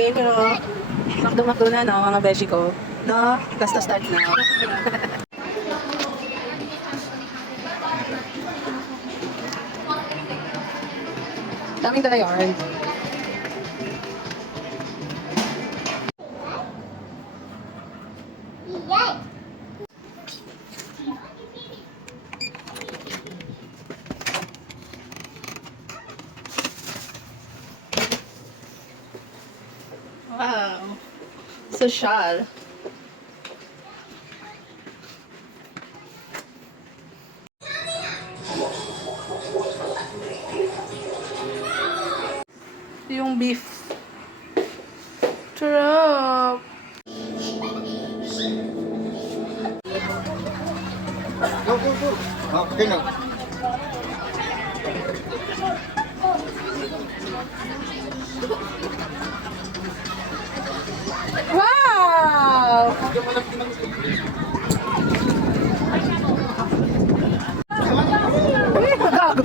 rin, pero makdo na, no, mga beshi ko. No, basta start na. Daming dala yarn. Wow. Social. Yung beef. Sarap. Go, go, go. Okay na. Wow! Gago.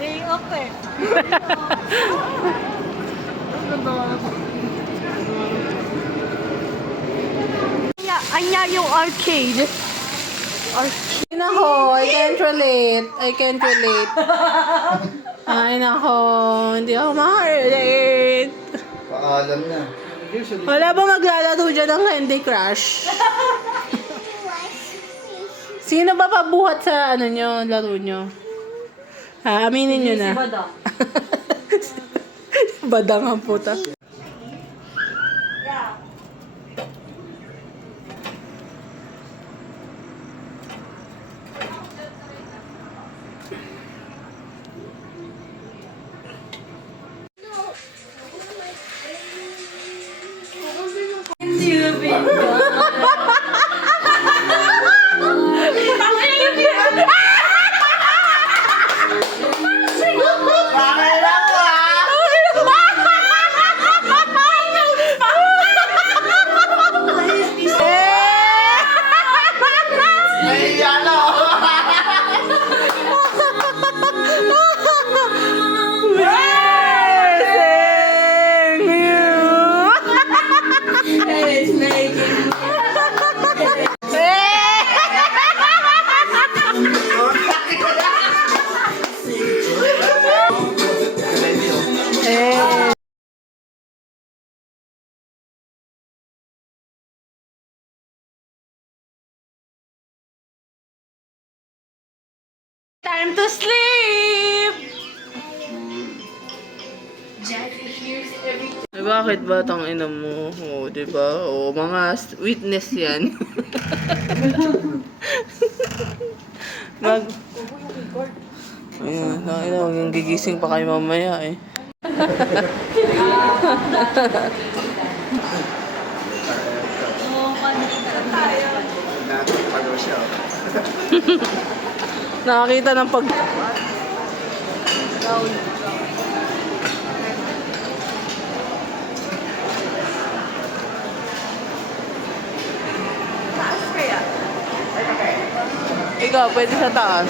Day off eh. Anya yung arcade. Ay nako, I can't relate. I can't relate. Ay nako, hindi ako makarelate. Paalam na. Wala ba maglalaro dyan ng Candy Crush? Sino ba pabuhat sa ano nyo, laro nyo? Ha, aminin nyo na. Si Bada. Badang ang puta. Time to sleep! Eh, bakit ba tang ina mo? Oo, di ba? Oo, mga witness yan. Mag... Ayun, maging gigising pa kayo mamaya eh. Nakapagod siya. Nakakita ng pag... Ikaw, pwede sa taas.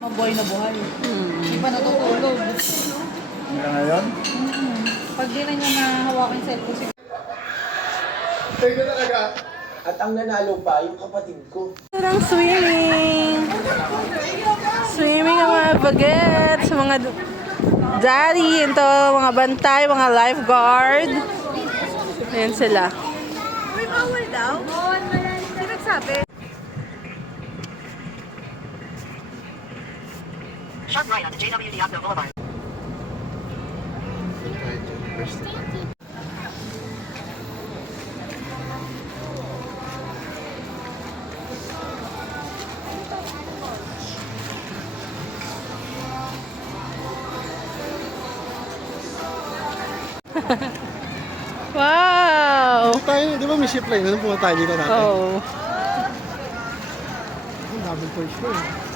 Mabuhay na buhay. Hindi Hmm. pa natutulog. Hanggang ngayon? Pag di na niya nahawakan yung cellphone, siguro. Ito talaga. At ang nanalo pa, yung kapatid ko. Parang swimming. Swimming ang mga bagets, mga daddy, ito, mga bantay, mga lifeguard. Ayan sila. Uy, bawal daw? Bawal mo lang. Sino nagsabi? Sharp right on the JW Diablo Boulevard. Wow! Tayo, di ba may ship line? Ano pumunta tayo dito natin? Oh. Ang daming toys ko eh.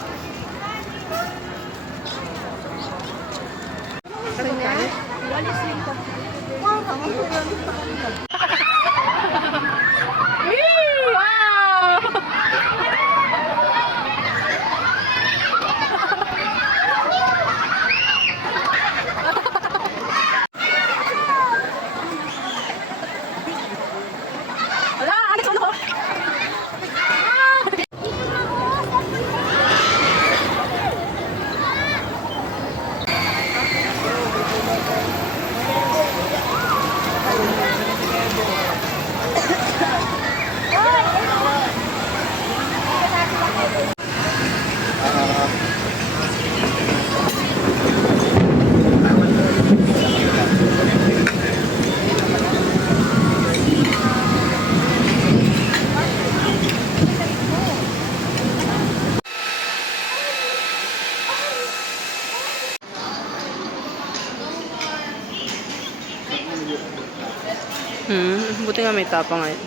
Buti nga may tapa ngayon.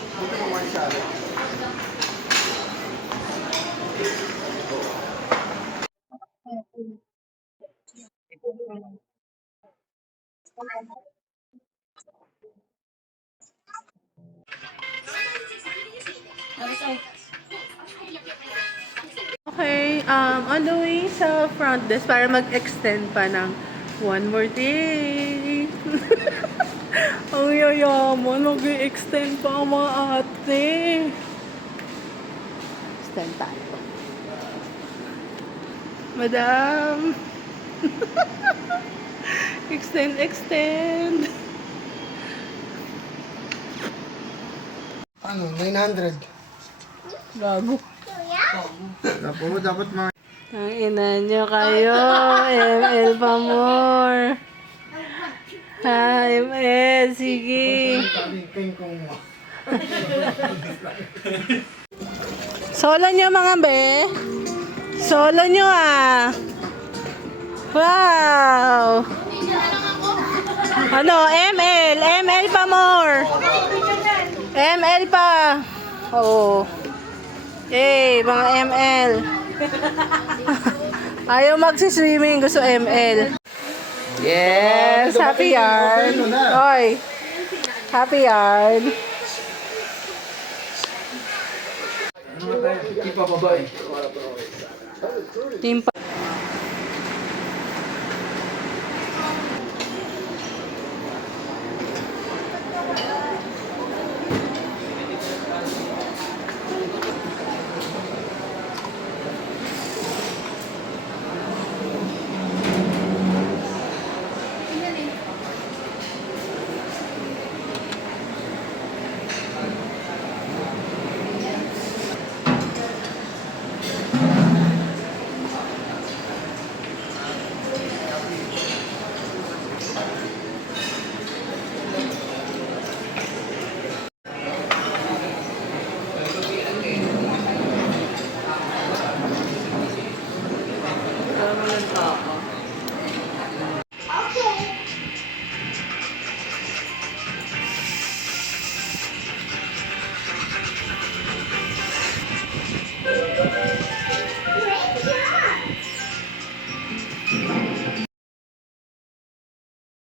Okay, on the way sa front desk para mag-extend pa ng one more day. Ang yayaman, mag-extend pa ang mga ate. Extend tayo. Madam. Extend. Ano, 900. Gago. Dapat mga... Ang ina nyo kayo. ML pa more. Ha, ML. Sige. Solo nyo mga be. Solo nyo ah. Wow. Ano, ML. ML pa more. ML pa. Oo. Eh, mga ML. Ayaw magsiswimming, gusto ML. Yes, happy yarn. Oy. Happy yarn. Ipa pa ba eh? Team pa.